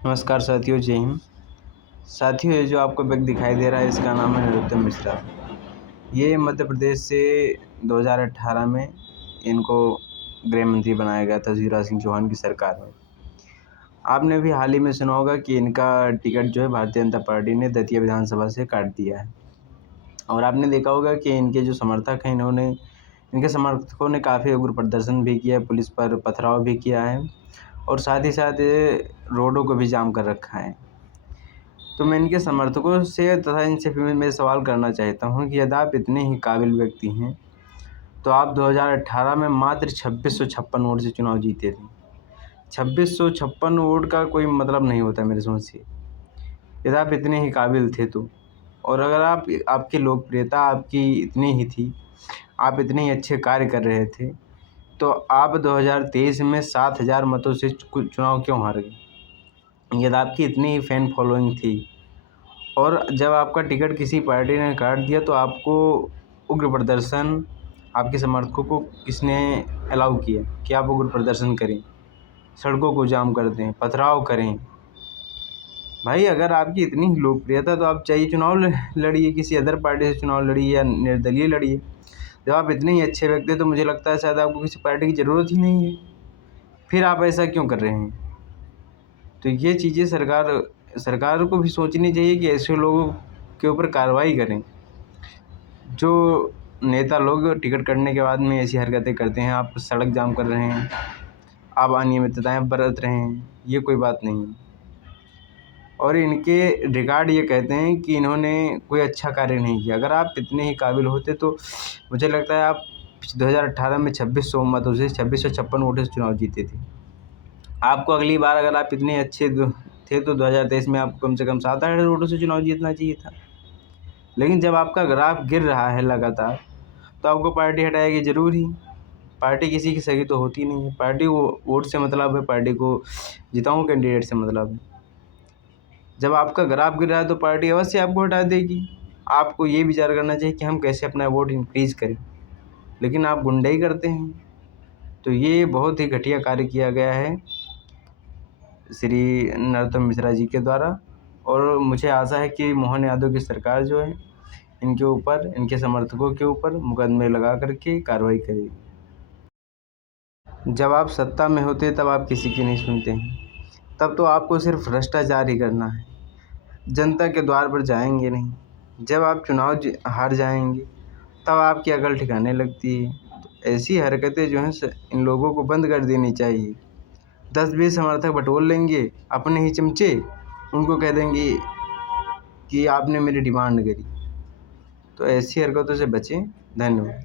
नमस्कार साथियों, जय हिंद। साथियों, ये जो आपको व्यक्ति दिखाई दे रहा है, इसका नाम है नरोत्तम मिश्रा। ये मध्य प्रदेश से 2018 में इनको गृह मंत्री बनाया गया था शिवराज सिंह चौहान की सरकार में। आपने भी हाल ही में सुना होगा कि इनका टिकट जो है भारतीय जनता पार्टी ने दतिया विधानसभा से काट दिया है। और आपने देखा होगा कि इनके जो समर्थक हैं, इनके समर्थकों ने काफ़ी उग्र प्रदर्शन भी किया, पुलिस पर पथराव भी किया है और साथ ही साथ रोडों को भी जाम कर रखा है। तो मैं इनके समर्थकों से तथा इनसे भी मैं सवाल करना चाहता हूँ कि यदि आप इतने ही काबिल व्यक्ति हैं, तो आप 2018 में मात्र 2656 वोट से चुनाव जीते थे। 2656 वोट का कोई मतलब नहीं होता मेरे समझ से, यदि आप इतने ही काबिल थे तो। और अगर आपकी लोकप्रियता आपकी इतनी ही थी, आप इतने ही अच्छे कार्य कर रहे थे, तो आप 2023 में 7000 मतों से चुनाव क्यों हार गए? यदि आपकी इतनी ही फैन फॉलोइंग थी और जब आपका टिकट किसी पार्टी ने काट दिया, तो आपको उग्र प्रदर्शन, आपके समर्थकों को किसने अलाउ किया कि आप उग्र प्रदर्शन करें, सड़कों को जाम कर दें, पथराव करें? भाई, अगर आपकी इतनी ही लोकप्रियता, तो आप चाहिए चुनाव लड़िए, किसी अदर पार्टी से चुनाव लड़िए या निर्दलीय लड़िए। जब आप इतने ही अच्छे व्यक्ति हैं, तो मुझे लगता है शायद आपको किसी पार्टी की ज़रूरत ही नहीं है। फिर आप ऐसा क्यों कर रहे हैं? तो ये चीज़ें सरकार को भी सोचनी चाहिए कि ऐसे लोगों के ऊपर कार्रवाई करें, जो नेता लोग टिकट कटने के बाद में ऐसी हरकतें करते हैं। आप सड़क जाम कर रहे हैं, आप अनियमितताएँ बरत रहे हैं, ये कोई बात नहीं है। और इनके रिकॉर्ड ये कहते हैं कि इन्होंने कोई अच्छा कार्य नहीं किया। अगर आप इतने ही काबिल होते, तो मुझे लगता है आप 2018 में 2600 मतों से 2656 वोटों से चुनाव जीते थे। आपको अगली बार अगर आप इतने अच्छे थे, तो 2023 में आपको कम से कम 7-8 वोटों से चुनाव जीतना चाहिए था। लेकिन जब आपका ग्राफ गिर रहा है लगातार, तो आपको पार्टी हटाएगी ज़रूर ही। पार्टी किसी की सगी तो होती नहीं है। पार्टी को वोट से मतलब है, पार्टी को जिताऊँ कैंडिडेट से मतलब है। जब आपका ग्राफ गिर रहा है, तो पार्टी अवश्य आपको हटा देगी। आपको ये विचार करना चाहिए कि हम कैसे अपना वोट इंक्रीज़ करें, लेकिन आप गुंडाई करते हैं। तो ये बहुत ही घटिया कार्य किया गया है श्री नरोत्तम मिश्रा जी के द्वारा। और मुझे आशा है कि मोहन यादव की सरकार जो है, इनके ऊपर, इनके समर्थकों के ऊपर मुकदमे लगा करके कार्रवाई करेगी। जब आप सत्ता में होते हैं, तब आप किसी की नहीं सुनते हैं। तब तो आपको सिर्फ भ्रष्टाचार ही करना है, जनता के द्वार पर जाएंगे नहीं। जब आप चुनाव हार जाएंगे, तब आपकी अकल ठिकाने लगती है। तो ऐसी हरकतें जो हैं, इन लोगों को बंद कर देनी चाहिए। 10-20 समर्थक बटोर लेंगे, अपने ही चमचे, उनको कह देंगे कि आपने मेरी डिमांड करी। तो ऐसी हरकतों से बचें। धन्यवाद।